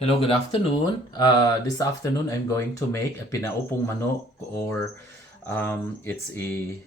Hello, good afternoon. This afternoon, I'm going to make a Pinaupong Manok, or it's a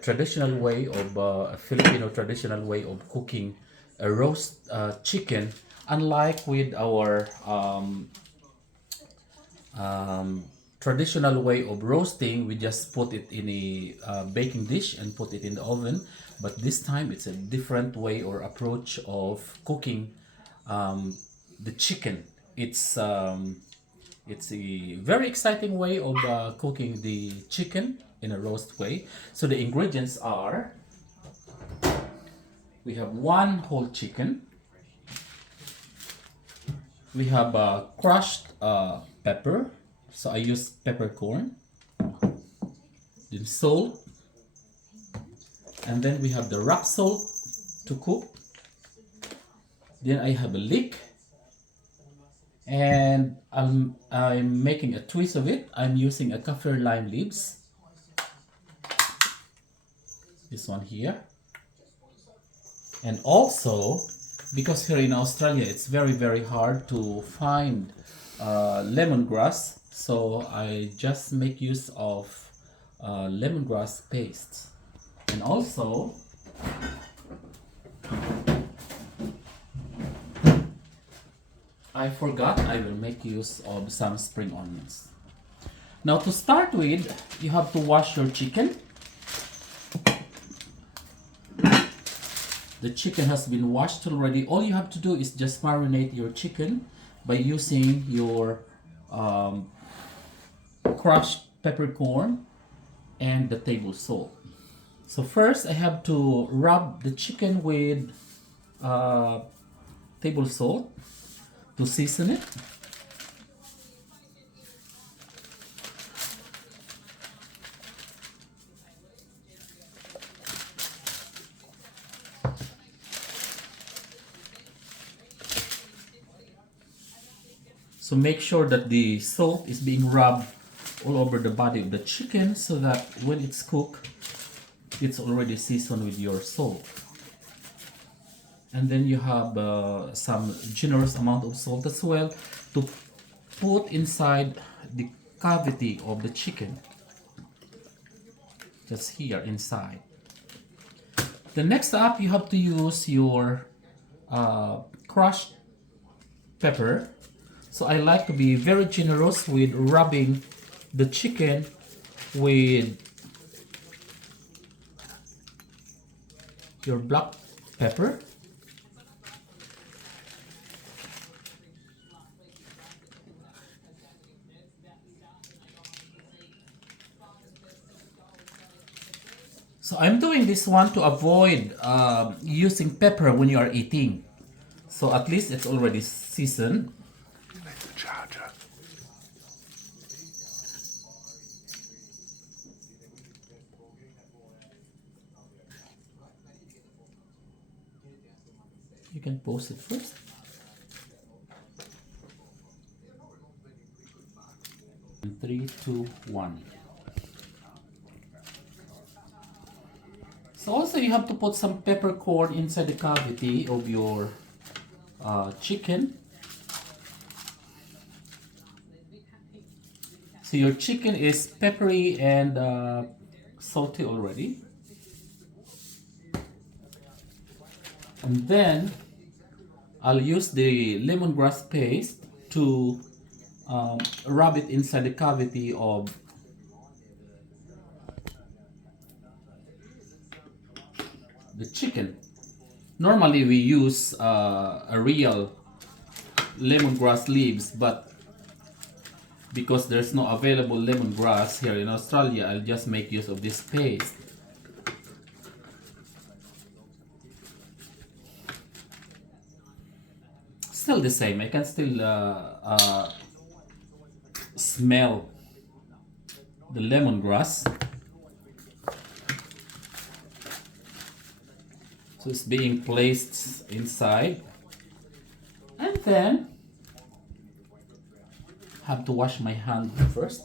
traditional way of a Filipino traditional way of cooking a roast chicken. Unlike with our um, traditional way of roasting, we just put it in a baking dish and put it in the oven. But this time, it's a different way or approach of cooking um, the chicken. It's um, it's a very exciting way of cooking the chicken in a roast way. So the ingredients are: we have one whole chicken, we have crushed pepper, so I use peppercorn, then salt, and then we have the rock salt to cook. Then I have a leek, and I'm making a twist of it. I'm using a kaffir lime leaves. This one here. And also, because here in Australia it's very hard to find lemongrass, so I just make use of lemongrass paste. And also, I forgot, I will make use of some spring onions. Now to start with, you have to wash your chicken. The chicken has been washed already. All you have to do is just marinate your chicken by using your um, crushed peppercorn and the table salt. So first I have to rub the chicken with uh, table salt to season it. So make sure that the salt is being rubbed all over the body of the chicken so that when it's cooked, it's already seasoned with your salt. And then you have some generous amount of salt as well to put inside the cavity of the chicken, just here inside. The next up, you have to use your crushed pepper. So I like to be very generous with rubbing the chicken with your black pepper. So I'm doing this one to avoid using pepper when you are eating. So at least it's already seasoned. You can pause it first. And 3, 2, 1. So also you have to put some peppercorn inside the cavity of your chicken. So your chicken is peppery and salty already. And then I'll use the lemongrass paste to rub it inside the cavity of the chicken. Normally we use a real lemongrass leaves, but because there's no available lemongrass here in Australia, I'll just make use of this paste. Still the same, I can still smell the lemongrass. So it's being placed inside. And then have to wash my hand first.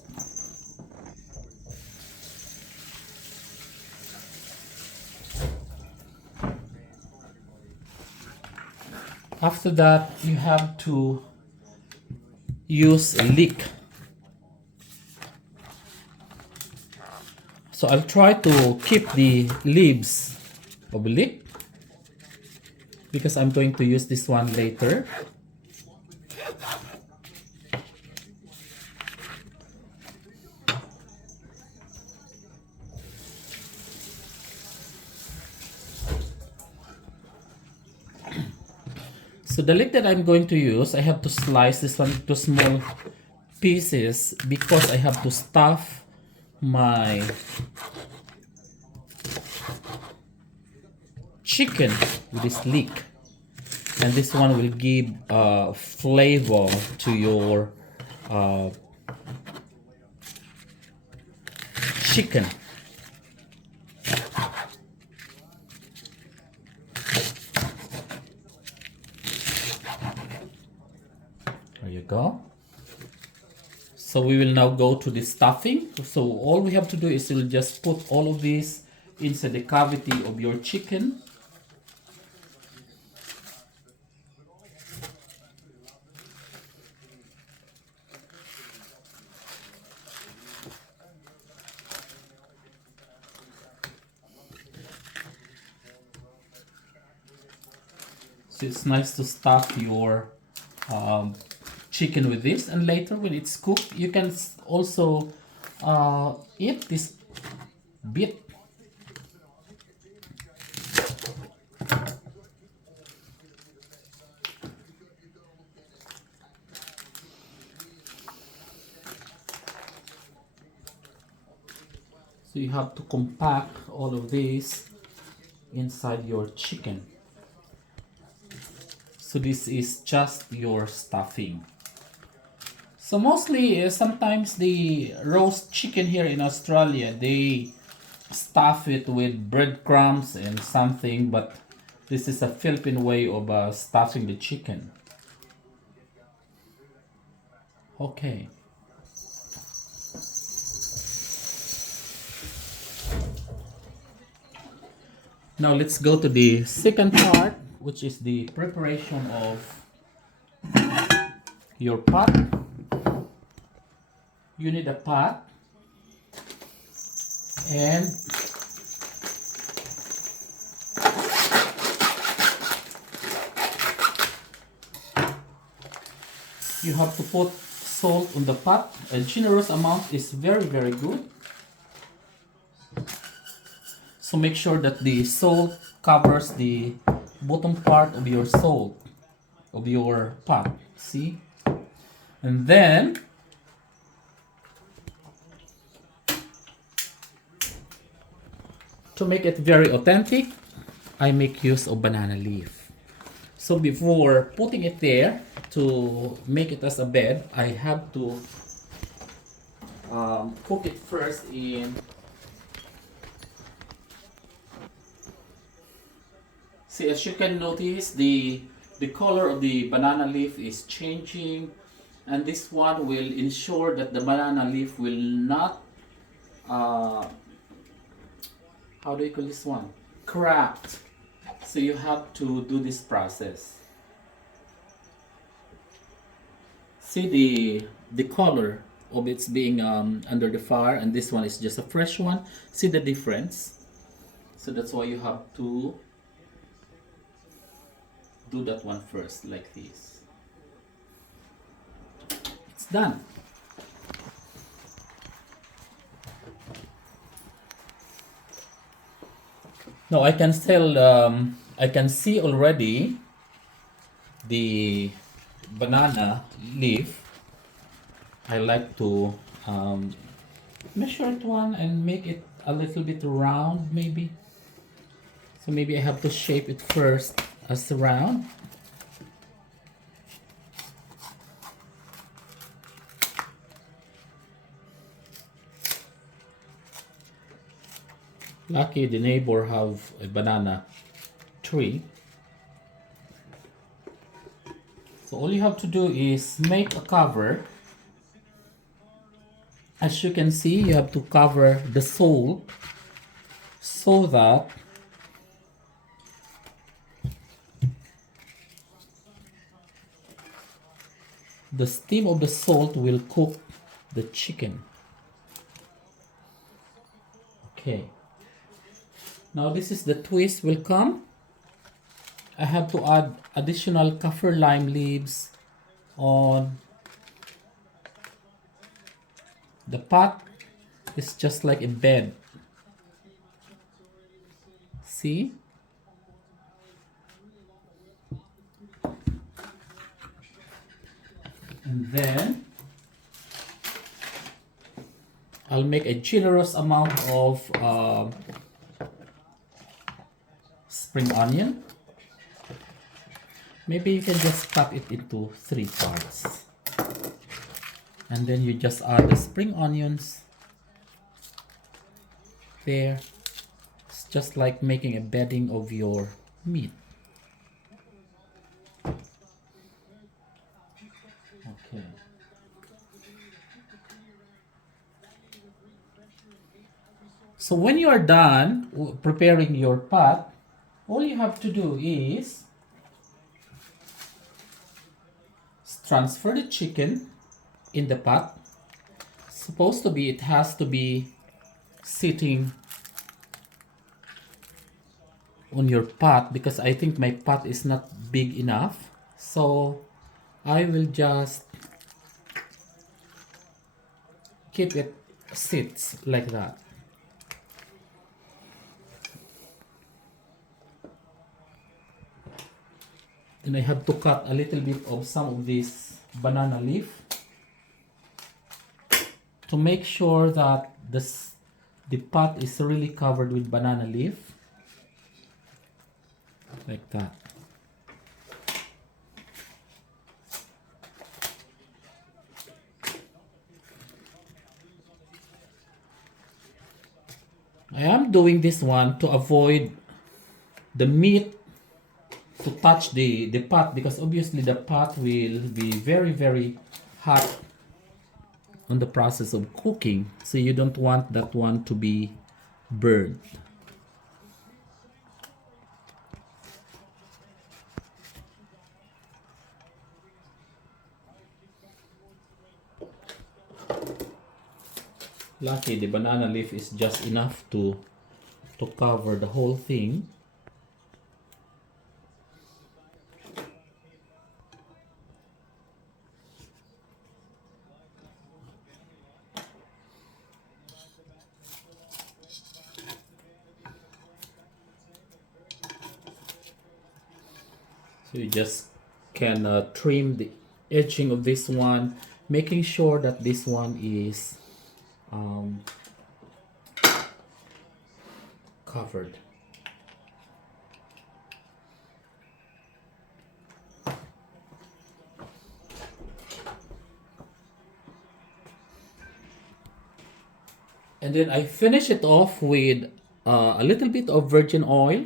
After that, you have to use leek. So I'll try to keep the leaves of leek because I'm going to use this one later. So the leek that I'm going to use, I have to slice this one to small pieces because I have to stuff my chicken with this leek. And this one will give flavor to your chicken. There you go. So we will now go to the stuffing. So all we have to do is we'll just put all of this inside the cavity of your chicken. So it's nice to stuff your chicken with this, and later when it's cooked, you can also eat this bit. So you have to compact all of this inside your chicken. So this is just your stuffing. So mostly, sometimes the roast chicken here in Australia, they stuff it with breadcrumbs and something, but this is a Philippine way of stuffing the chicken. Okay. Now let's go to the second part, which is the preparation of your pot. You need a pot and you have to put salt on the pot. A generous amount is very good. So make sure that the salt covers the bottom part of your salt of your pot. See? And then to make it very authentic, I make use of banana leaf. So before putting it there to make it as a bed, I have to cook it first in. See, as you can notice, the color of the banana leaf is changing, and this one will ensure that the banana leaf will not how do you call this one? Cracked. So you have to do this process. See the color of it's being under the fire, and this one is just a fresh one. See the difference? So that's why you have to do that one first, like this. It's done. Now I can still I can see already the banana leaf. I like to measure it one and make it a little bit round, maybe. So maybe I have to shape it first as round. Lucky the neighbor have a banana tree. So all you have to do is make a cover. As you can see, you have to cover the sole so that the steam of the salt will cook the chicken. Okay. Now this is the twist will come. I have to add additional kaffir lime leaves on the pot. It's just like a bed. See? And then I'll make a generous amount of spring onion. Maybe you can just cut it into 3 parts. And then you just add the spring onions there. It's just like making a bedding of your meat. Okay. So when you are done preparing your pot, all you have to do is transfer the chicken in the pot. Supposed to be, it has to be sitting on your pot because I think my pot is not big enough. So I will just keep it sits like that. Then I have to cut a little bit of some of this banana leaf to make sure that the pot is really covered with banana leaf. Like that. I am doing this one to avoid the meat to touch the pot because obviously the pot will be very, very hot on the process of cooking. So you don't want that one to be burned. Lucky the banana leaf is just enough to cover the whole thing. So you just can trim the edging of this one, making sure that this one is covered. And then I finish it off with a little bit of virgin oil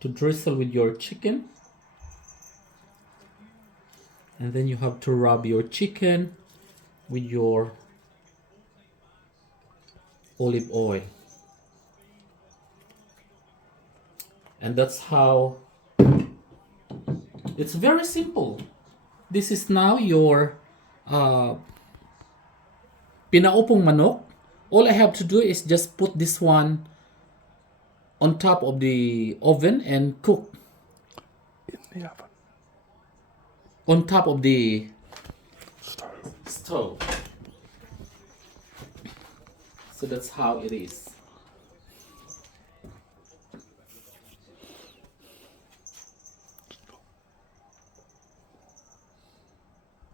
to drizzle with your chicken. And then you have to rub your chicken with your olive oil. And that's how it's very simple. This is now your Pinaupong Manok. All I have to do is just put this one on top of the oven and cook. In the oven. On top of the Stove. stove. So that's how it is.